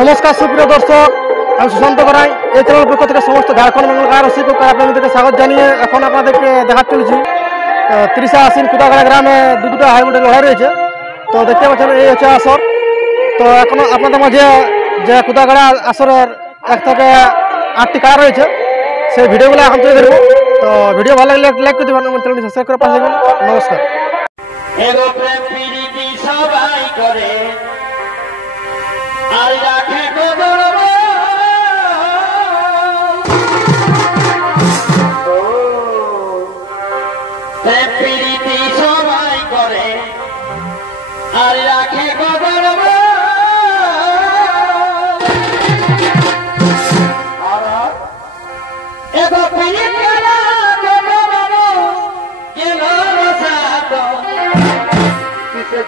নমস্কার সুপ্রিয় দর্শক, আমি সুশান্ত গড়াই। এই চ্যানেল পক্ষ থেকে সমস্ত ঝাড়খণ্ড মঙ্গলকার রসিক ও প্রেমীদেরকে স্বাগত জানিয়ে এখন আপনাদেরকে দেখাতে চলেছি 30 আশ্বিন কুদাগাড়া গ্রামে দুটো হাইব্রিড লড়াই রয়েছে। তো দেখতে পাচ্ছেন এই হচ্ছে আসর। তো এখন আপনাদের মাঝে যে কুদাগাড়া আসরের 1 থেকে 8টি কাড়া রয়েছে সেই ভিডিওগুলো এখন তুলে ধরবো। তো ভিডিও ভালো লাগলে লাইক করে দেবেন এবং চ্যানেলটি সাবস্ক্রাইব করে পাশে থাকবেন। নমস্কার। সবাই করে আর রাখে প্রীতি সবাই করে আর রাখে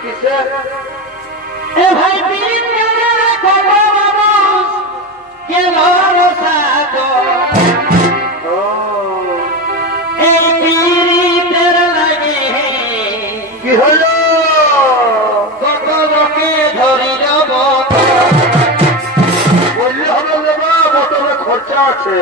কিসে এ ভাই কি হলো কতকে ধরি যাব বললে হবে না, বোতলে খরচা আছে।